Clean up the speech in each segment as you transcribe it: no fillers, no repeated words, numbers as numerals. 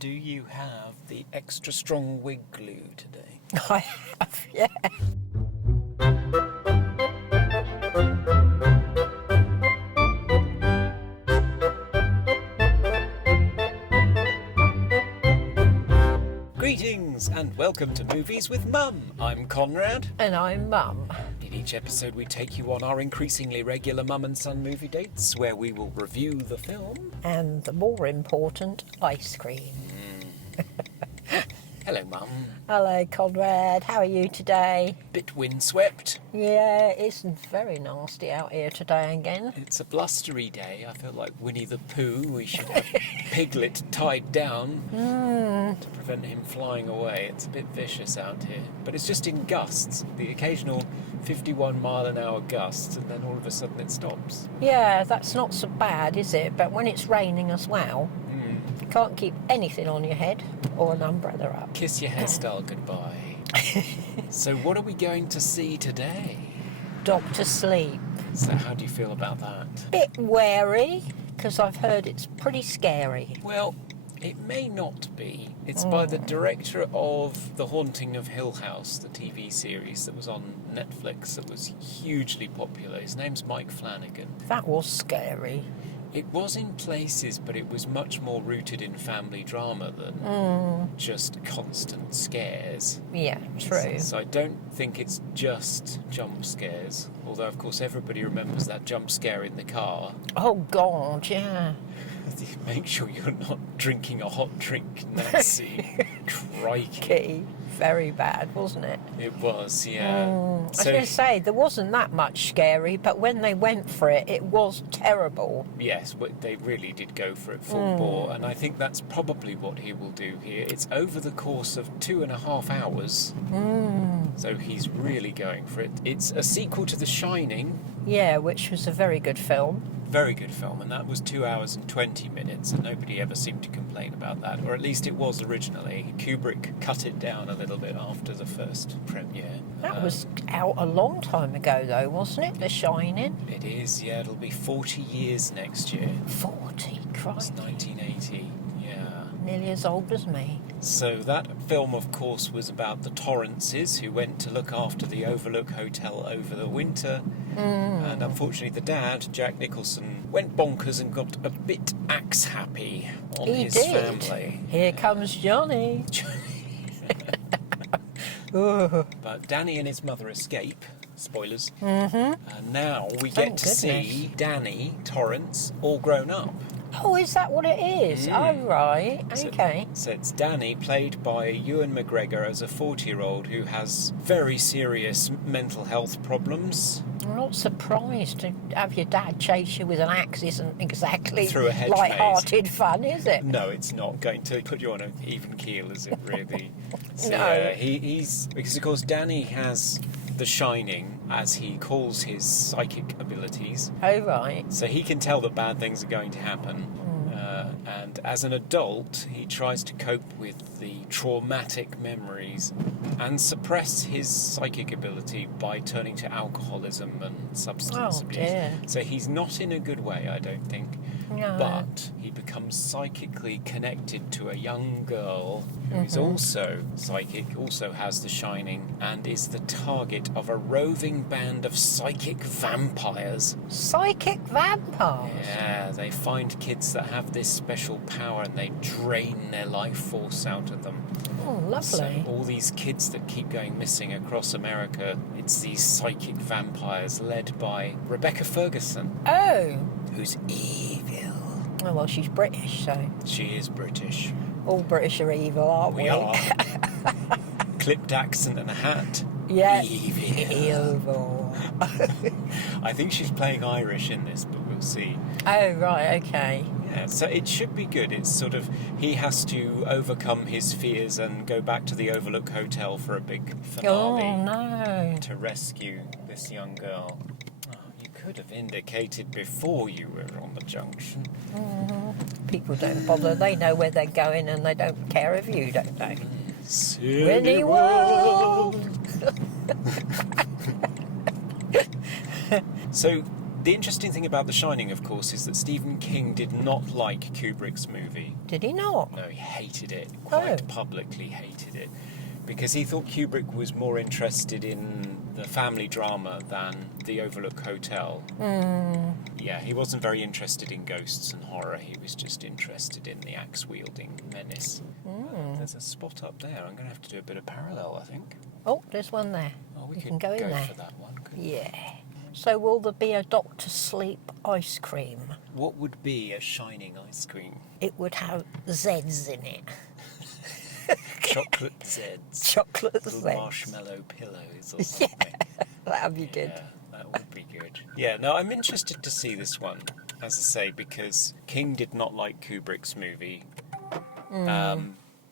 Do you have the extra strong wig glue today? I have, yeah. Greetings and welcome to Movies with Mum. I'm Conrad. And I'm Mum. In each episode we take you on our increasingly regular mum and son movie dates where we will review the film. And the more important, ice cream. Hello Mum. Hello, Conrad. How are you today? Bit windswept. Yeah, it's very nasty out here today again. It's a blustery day. I feel like Winnie the Pooh. We should have Piglet tied down to prevent him flying away. It's a bit vicious out here. But it's just in gusts. The occasional 51 mile an hour gusts, and then all of a sudden it stops. Yeah, that's not so bad, is it? But when it's raining as well, you can't keep anything on your head or an umbrella up. Kiss your hairstyle goodbye. So what are we going to see today? Doctor Sleep. So how do you feel about that? Bit wary, because I've heard it's pretty scary. Well, it may not be. It's by the director of The Haunting of Hill House, the TV series that was on Netflix that was hugely popular. His name's Mike Flanagan. That was scary. It was in places, but it was much more rooted in family drama than just constant scares. Yeah, true. So I don't think it's just jump scares. Although, of course, everybody remembers that jump scare in the car. Oh, God, yeah. Make sure you're not drinking a hot drink, Nancy. Crikey. Very bad, wasn't it? It was, yeah. I was going to say, there wasn't that much scary, but when they went for it, it was terrible. Yes, they really did go for it full bore, and I think that's probably what he will do here. It's over the course of 2.5 hours, so he's really going for it. It's a sequel to The Shining. Yeah, which was a very good film. Very good film, and that was 2 hours and 20 minutes, and nobody ever seemed to complain about that, or at least it was originally. Kubrick cut it down a little bit after the first premiere. That was out a long time ago, though, wasn't it? The Shining? It is, yeah. It'll be 40 years next year. 40, It's Christ. 1980, yeah. Nearly as old as me. So that film, of course, was about the Torrances who went to look after the Overlook Hotel over the winter. And unfortunately, the dad, Jack Nicholson, went bonkers and got a bit axe-happy on his family. Here comes Johnny. But Danny and his mother escape. Spoilers. And now we get to see Danny, Torrance, all grown up. Oh, is that what it is? Oh, right. Okay. So it's Danny, played by Ewan McGregor as a 40-year-old who has very serious mental health problems. I'm not surprised to have your dad chase you with an axe isn't exactly Through a hedge light-hearted fun, is it? No, it's not going to put you on an even keel, is it really? So, No. yeah, he's... Because, of course, Danny has The Shining, as he calls his psychic abilities. Oh, right. So he can tell that bad things are going to happen. And as an adult, he tries to cope with the traumatic memories and suppress his psychic ability by turning to alcoholism and substance abuse. Dear. So he's not in a good way, I don't think. No. But he becomes psychically connected to a young girl who is also psychic, also has The Shining, and is the target of a roving band of psychic vampires. Psychic vampires? Yeah, they find kids that have this special power and they drain their life force out of them. Oh, lovely. So all these kids that keep going missing across America, it's these psychic vampires led by Rebecca Ferguson, Oh. who's evil. Oh, well, she's British, so She is British. all British are evil, aren't we? We are. Clipped accent and a hat. Yeah. Evil. Evil. I think she's playing Irish in this, but we'll see. Oh, right, okay. Yeah, so it should be good. It's sort of, he has to overcome his fears and go back to the Overlook Hotel for a big finale Oh, no. to rescue this young girl. Oh, you could have indicated before you were on the junction. People don't bother. They know where they're going and they don't care if you don't know. Silly Winnie world. So The interesting thing about The Shining, of course, is that Stephen King did not like Kubrick's movie. Did he not? No, he hated it, quite publicly hated it, because he thought Kubrick was more interested in the family drama than The Overlook Hotel. Yeah, he wasn't very interested in ghosts and horror. He was just interested in the axe-wielding menace. There's a spot up there. I'm going to have to do a bit of parallel, I think. Oh, there's one there. Oh, we You could can go in there. for that one. couldn't we? Yeah. So will there be a Dr. Sleep ice cream? What would be a Shining ice cream? It would have Zeds in it. Chocolate Zeds. Chocolate Little Zeds. marshmallow pillows or something. That'd be good. Yeah, that would be good. Yeah, no, I'm interested to see this one, as I say, because King did not like Kubrick's movie.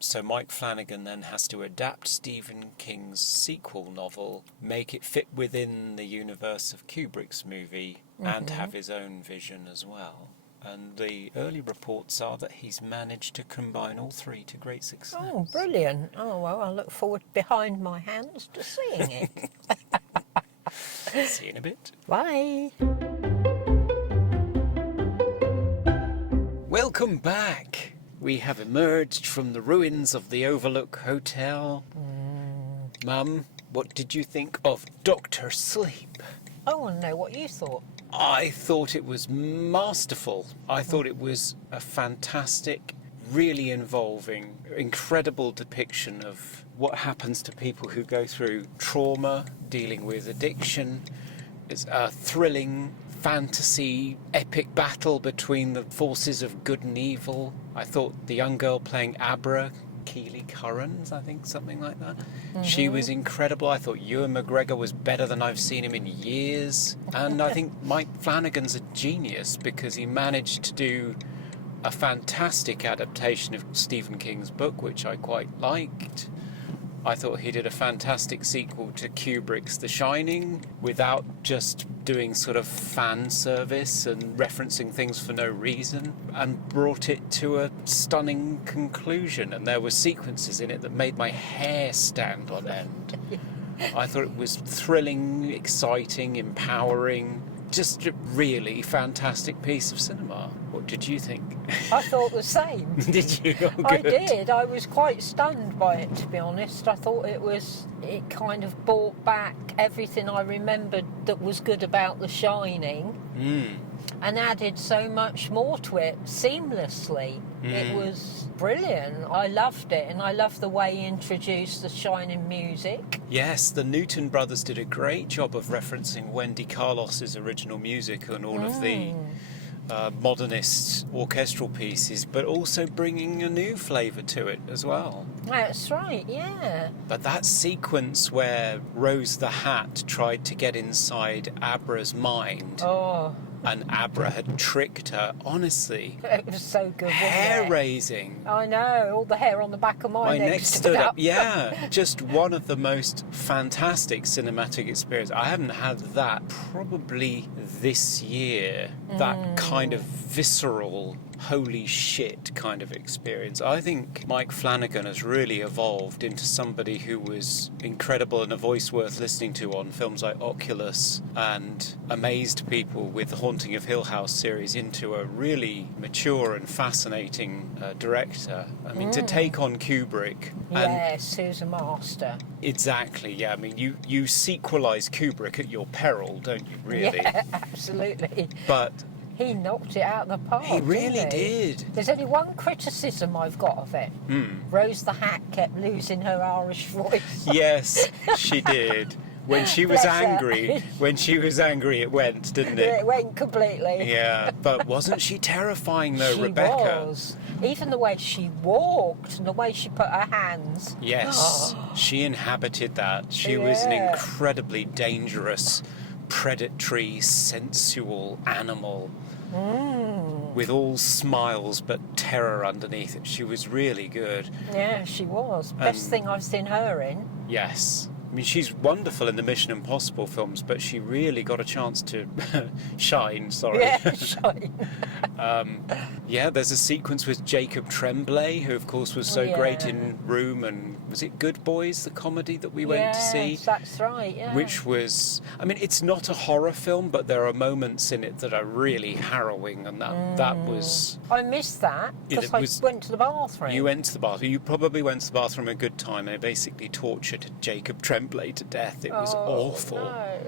So Mike Flanagan then has to adapt Stephen King's sequel novel, make it fit within the universe of Kubrick's movie, and have his own vision as well. And the early reports are that he's managed to combine all three to great success. Oh, brilliant. Oh, well, I look forward behind my hands to seeing it. See you in a bit. Bye. Welcome back. We have emerged from the ruins of the Overlook Hotel. Mum, what did you think of Dr. Sleep? I want to know what you thought. I thought it was masterful. I thought it was a fantastic, really involving, incredible depiction of what happens to people who go through trauma, dealing with addiction. It's a thrilling fantasy epic battle between the forces of good and evil. I thought the young girl playing Abra, Keely Currans, I think, something like that. She was incredible. I thought Ewan McGregor was better than I've seen him in years. And I think Mike Flanagan's a genius because he managed to do a fantastic adaptation of Stephen King's book, which I quite liked. I thought he did a fantastic sequel to Kubrick's The Shining without just doing sort of fan service and referencing things for no reason, and brought it to a stunning conclusion. And there were sequences in it that made my hair stand on end. I thought it was thrilling, exciting, empowering, just a really fantastic piece of cinema. What did you think? I thought the same. Did you? Oh, I good. did. I was quite stunned by it, to be honest. I thought it kind of brought back everything I remembered that was good about The Shining and added so much more to it seamlessly. It was brilliant. I loved it, and I loved the way he introduced The Shining music. Yes, the Newton brothers did a great job of referencing Wendy Carlos's original music and all of the modernist orchestral pieces, but also bringing a new flavour to it as well. That's right, yeah. But that sequence where Rose the Hat tried to get inside Abra's mind Oh, and Abra had tricked her, honestly, it was so good, wasn't it? hair-raising. I know, all the hair on the back of my neck stood up. Yeah, just one of the most fantastic cinematic experiences. I haven't had that probably this year. That kind of visceral, holy shit kind of experience. I think Mike Flanagan has really evolved into somebody who was incredible and a voice worth listening to on films like Oculus, and amazed people with the Haunting of Hill House series, into a really mature and fascinating director. I mean, to take on Kubrick. And Yes, who's a master. exactly, yeah. I mean, you sequelize Kubrick at your peril, don't you, really? Yeah, absolutely. But He knocked it out of the park. he really didn't he? did. There's only one criticism I've got of it. Rose the Hat kept losing her Irish voice. Yes, she did. When she was Bless her. angry, it went, didn't it? It went completely. Yeah, but wasn't she terrifying though, She Rebecca? was. Even the way she walked and the way she put her hands. Yes, she inhabited that. She was an Yeah. incredibly dangerous, predatory, sensual animal. With all smiles but terror underneath it. She was really good. Yeah, she was. Best thing I've seen her in. Yes, I mean, she's wonderful in the Mission Impossible films, but she really got a chance to shine, sorry. Yeah, shine. Yeah, there's a sequence with Jacob Tremblay, who of course was so great in Room, and was it Good Boys, the comedy that we went to see? Yes, that's right, yeah. Which was, I mean, it's not a horror film, but there are moments in it that are really harrowing, and that was... I missed that, because I went to the bathroom. You went to the bathroom. You probably went to the bathroom a good time, and they basically tortured Jacob Tremblay to death. It was awful. No.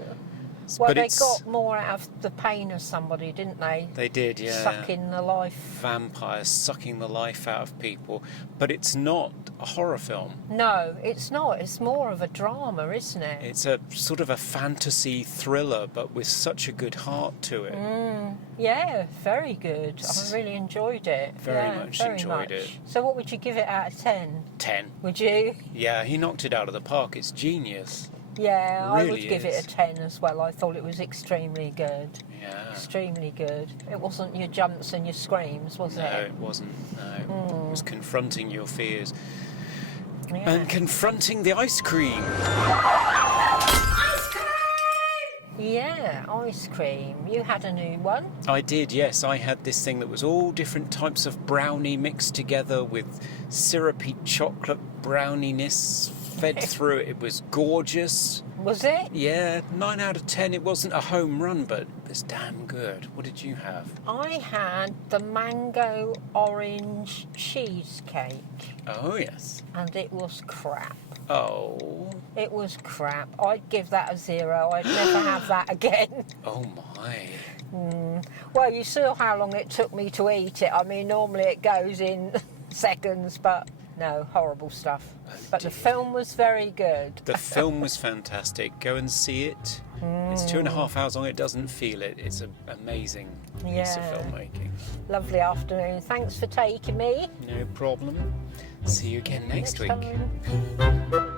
Well, but they got more out of the pain of somebody, didn't they? They did, yeah. Sucking the life. Vampires sucking the life out of people. But it's not a horror film. No, it's not. It's more of a drama, isn't it? It's a sort of a fantasy thriller, but with such a good heart to it. Yeah, very good. I really enjoyed it. Very much enjoyed it. So what would you give it out of 10? 10. Would you? Yeah, he knocked it out of the park. It's genius. Yeah, It I really would give it a 10 as well. I thought it was extremely good. Yeah. Extremely good. It wasn't your jumps and your screams, was it? No, it wasn't. No. It was confronting your fears. Yeah. And confronting the ice cream. Yeah, ice cream. You had a new one. I did, yes. I had this thing that was all different types of brownie mixed together with syrupy chocolate browniness fed through it. It was gorgeous. Was it? Yeah, 9 out of 10. It wasn't a home run, but it was damn good. What did you have? I had the mango orange cheesecake. Oh, yes. And it was crap. Oh. It was crap. I'd give that a 0. I'd never have that again. Oh, my. Well, you saw how long it took me to eat it. I mean, normally it goes in seconds, but no, horrible stuff. But the film was very good. The film was fantastic. Go and see it. It's 2.5 hours long. It doesn't feel it. It's an amazing piece of filmmaking. Lovely afternoon. Thanks for taking me. No problem. See you again next week. Time.